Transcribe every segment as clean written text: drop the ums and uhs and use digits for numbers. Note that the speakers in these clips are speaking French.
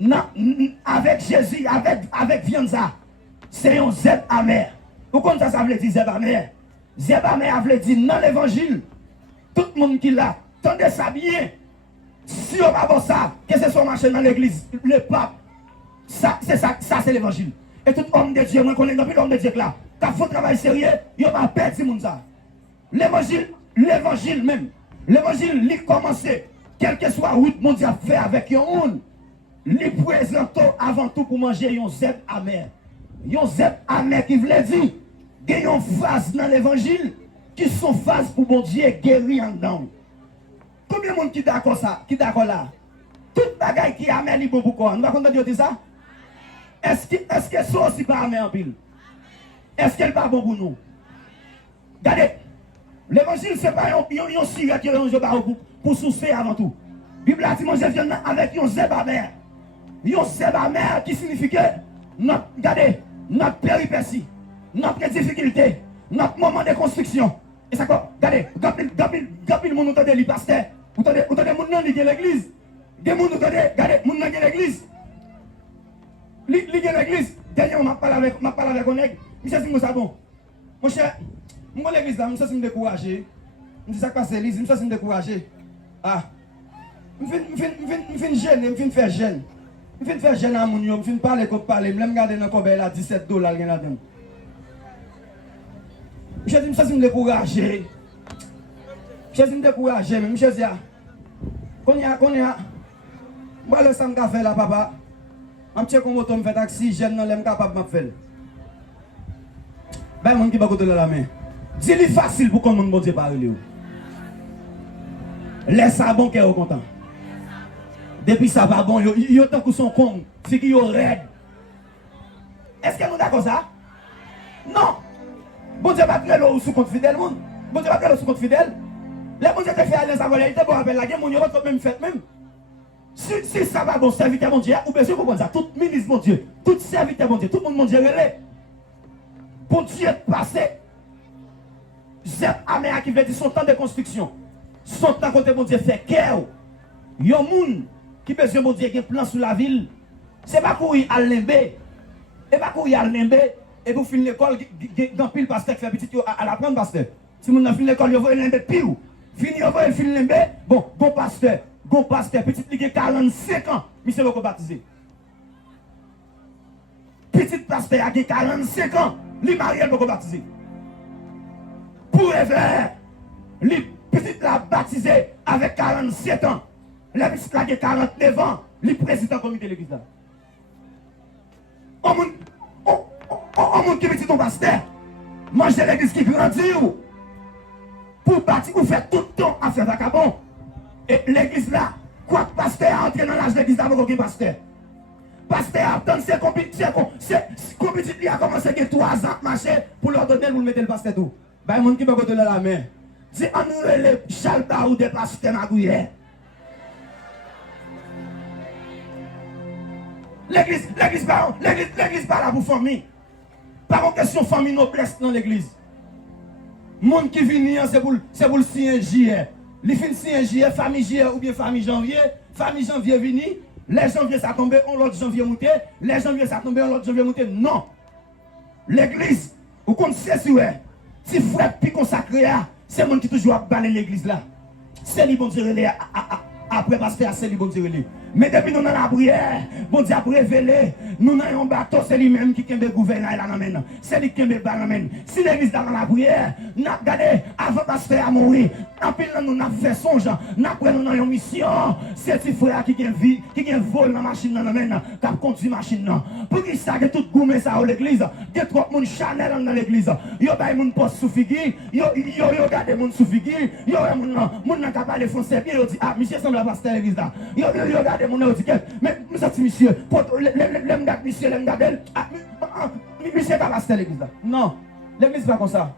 non, avec Jésus, avec viande ça, c'est un zèbre amer. Vous comprenez ça veut dire zèbre amer? Zèbre amer veut dire dans l'évangile, tout le monde qui l'a, tendez ça bien. Si on va voir ça, que ce soit marché dans l'église, le pape, ça c'est l'évangile. Et tout homme de Dieu, moi je connais dans l'homme de Dieu là, qui a fait un travail sérieux, il va perdre ce monde ça. L'évangile même, l'évangile, il commence, quel que soit route mon Dieu a fait avec un monde, il présente avant tout pour manger un zèbre amer. Un zèbre amer qui veut dire, il y a une phase dans l'évangile qui sont phases pour mon Dieu guérir en dedans. Combien de monde qui d'accord ça, qui d'accord là? Toute bagaille qui est amer, il est bon pour quoi? Nous allons dire ça? Est-ce que ça aussi pas amer en pile? Est-ce qu'elle n'est pas bon pour nous? Regardez, l'évangile, ce n'est pas un cigarette qui est pour souffler avant tout. La Bible a dit, moi je viens avec un zèbre amer. Un zèbre amer qui signifie que regardez, notre péripétie, notre difficulté, notre moment de construction. Et ça quoi? Regardez, quand le monde nous donne les pasteurs, vous donnez les gens qui sont l'église. Des gens nous donnent, regardez, les gens qui sont l'église. L'église, dernièrement, je parle avec un collègue, je sais si c'est bon. Mon cher, je suis l'église là, je sais si je me découragé. Je dis ça passe l'église, je sais si je me découragé. Ah, je viens gêner, je viens faire gêne. Je viens faire gêne à mon yo, je viens parler comme parler, je me regarde dans le corbet là, $17 là-dedans. Je dis, je sais si je me découragé. Je sais si je me découragé, mais je dis, qu'on y a, je vais laisser un café là, papa. Je sais comment je fais taxi, je ne suis capable de faire. Ben, mon qui va côté la main. Dis-le facile pour qu'on ne me dise pas. Laisse ça bon qu'elle est content. Depuis ça va bon, il y a tant que son con, c'est qu'il y a raide. Est-ce que nous d'accord ça? Non. Bon Dieu va créer l'eau sous compte fidèle, mon. Bon Dieu va créer l'eau sous compte fidèle. Les bon Dieu te fait aller savoir, il te bon appel la guerre, mon yo va même fait même. Si ça va bon serviteur mon Dieu, ou bien sûr comprendre ça, tout ministre mon Dieu, tout serviteur mon Dieu, tout le monde mon Dieu relais. Bon Dieu passé. Zep amer qui veut dire son temps de construction. Son temps côté mon Dieu fait cœur. Yon moun qui besoin mon Dieu qui plan sur la ville. C'est pas courir à l'embe. Et pas courir à l'embe et vous finir l'école dans pile pasteur qui fait petit à la prendre pasteur. Si mon a fini l'école, vous voyez l'embe pile. Fini vous voyez fini l'embe. Bon pasteur petit ligue 45 ans, monsieur le baptisé. Petit pasteur a 45 ans, lui marié le baptisé. Pour Ever, les petites la baptisé avec 47 ans. Les petites la 49 ans, les président comité de l'église là. On monde qui petit ton pasteur, manger l'église qui grandit ou pour bâtir ou faire tout le temps à faire vagabond. Et l'église là, quoi que pasteur a entré dans l'âge de l'église là, aucun pasteur. Pasteur a attendu ses compétitions, il a commencé à 3 ans à marcher pour leur donner, vous mettez le pasteur tout. Ben, il y a qui va côté la main. C'est en nous les chalba ou des pasteurs magouillés. L'église pas là pour famille. Pas en question famille noblesse dans l'église. Monde qui vient c'est pour le signer JR. Les fins signer JR, famille JR ou bien famille janvier. Famille janvier vini, les janvier ça tombe, on l'autre janvier monter, les janvier ça tombe, on l'autre janvier monter. Non. L'église, vous connaissez si ouais. Si frère puis consacré, c'est le monde qui toujours a balayé l'église là. C'est lui bon Dieu après pasteur, c'est lui bon Dieu. Mais depuis nous dans la prière, bon Dieu a révélé, nous dans un bateau, c'est lui-même qui le gouvernement là dans. C'est lui qui le balamène. Si l'église dans la prière, nous avons regardé avant pasteur à mourir, en pile nous avons fait songe, nous avons dans une mission, c'est ce frère qui a vie, qui a vol dans la machine dans la qui a conduit la machine. Pour qui ça, que tout gourmet ça à l'église, il y a trop de Chanel dans l'église, il y a des gens poste sous figure, il y a des gens sous figure, il y a des gens qui parlent français, il dit, ah, monsieur semble pasteur l'église là. Il y a des gens qui disent, mais monsieur, monsieur, monsieur, monsieur, pas pasteur l'église là. Non, l'église pas comme ça.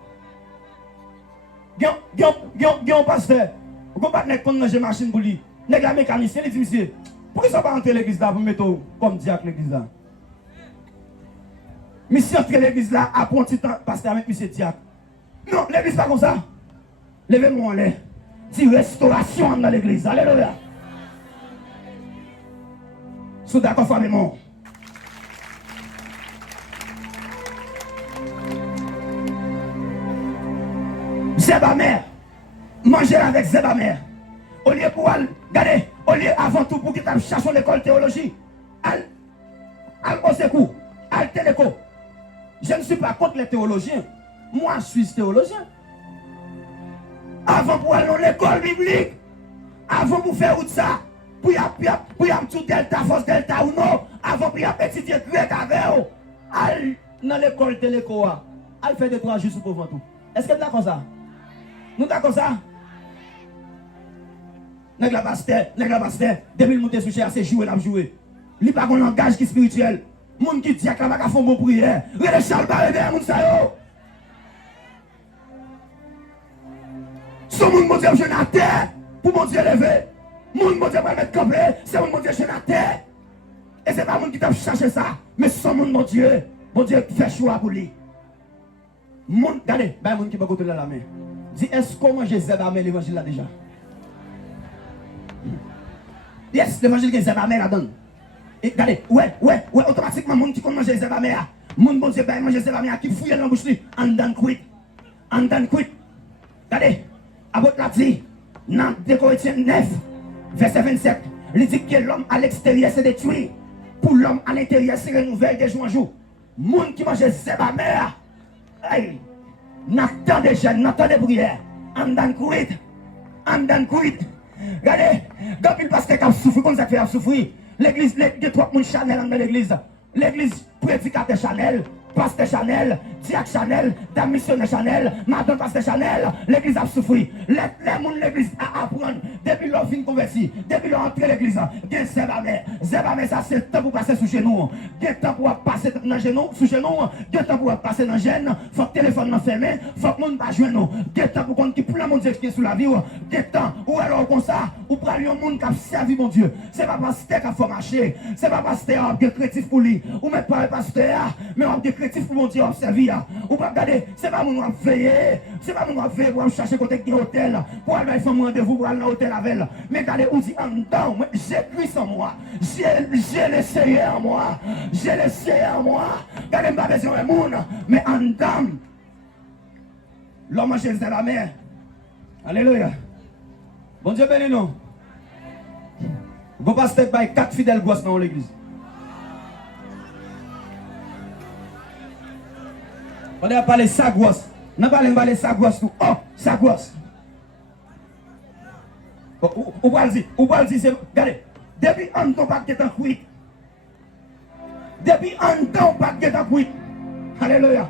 Il y a un pasteur, vous ne pouvez pas manger machine pour lui. Il y a un mécanicien, il dit, monsieur, pourquoi ça va entrer l'église là pour mettre comme diacre l'église là? Monsieur entre l'église là, après un petit temps, pasteur avec monsieur diacre. Non, l'église pas comme ça. Levez-moi en l'air. Dis restauration dans l'église. Alléluia. Sous d'accord, femme et mon. Zébamer. Manger avec Zébamer. Au lieu pour aller, regardez, au lieu avant tout pour qu'il tape chercher l'école théologie. Al au secours. Al téléco. Je ne suis pas contre les théologiens. Moi, je suis théologien. Avant pour aller dans l'école biblique, avant pour faire tout ça, pour y avoir tout delta, force delta ou non, avant pour y avoir étudier grec avec eux, aller dans l'école téléco, aller faire des 3 jours pour vous tout. Est-ce que nous d'accord ça? Nous d'accord ça? Nèg la pasteur, depuis le monter sur cher, c'est jouer, n'a jouer. Il n'y a pas un langage qui est spirituel. Moun qui dit que la va faire bon prière. Rele Charles Barré derrière moun sa yo. Son moun mon Dieu jeune à terre pour mon Dieu lever. Moun mon Dieu va mettre campé, c'est mon Dieu jeune à terre. Et c'est pas moun qui t'a cherché ça, mais son moun mon Dieu fait choix pour lui. Moun, regardez, ben moun qui va côté de la main. Dis est-ce qu'on mange Zébamer l'évangile là déjà? Yes, l'évangile que Zébamer la donne. Et regardez, ouais, automatiquement, moun qui connaît manger Zébamer, moun bon Dieu, manger Zébamer qui fouille dans la bouche, en dan quit. Regardez, Abbot l'a dit, dans 2 Corinthiens 9, verset 27, il dit que l'homme à l'extérieur c'est détruit, pour l'homme à l'intérieur c'est renouvelé de jour en jour. Moun qui mange Zébamer, hey, n'attend des jeunes, n'attend des prières, en dan quit. Regardez, quand il passe qu'à souffrir, comme ça fait souffrir. L'église, les 3 personnes Chanel dans l'église. L'église, prédicateur Chanel, pasteur Chanel, diacre Chanel, dame missionnaire Chanel, madame pasteur Chanel. L'église a souffert. Les gens de l'église à apprendre. Depuis leur fin converti, depuis leur entrée l'église, il y a Zébamer, ça c'est le temps pour passer sous genou. Il y a le temps pour passer dans genou, sous genou. Il y a le temps pour passer dans gêne. Il faut que le téléphone fermé. Il faut que le monde ne joue nous. Il y a le temps pour qu'on qui plein mon Dieu qui est sous la vie. Il y a le temps ou alors comme ça, ou pour aller au monde qui a servi mon Dieu. Ce n'est pas pasteur qui a fait marcher. Ce n'est pas pasteur qui est créatif pour lui. Ou même pas pasteur, mais on est créatif pour mon Dieu servir. Ou pas regarder, c'est pas mon veiller. C'est pas mon veiller pour chercher côté de hôtel. Pour aller faire mon rendez-vous pour aller dans l'hôtel avec elle. Mais regardez, on dit en dedans, j'ai Christ en moi. J'ai le Seigneur en moi. J'ai le Seigneur en moi. Regardez, pas besoin de monde. Mais en dedans, l'homme mange la mer. Alléluia. Bon Dieu bénis nous. Vous passez par 4 fidèles gosses dans l'église. On a parlé ça gosse. On a parlé ça gosse tout. Oh, ça gosse. Ou pas le dire, c'est. Regardez, depuis un temps, pas que t'es en cuit. Depuis un temps, pas que t'es en cuit. Alléluia.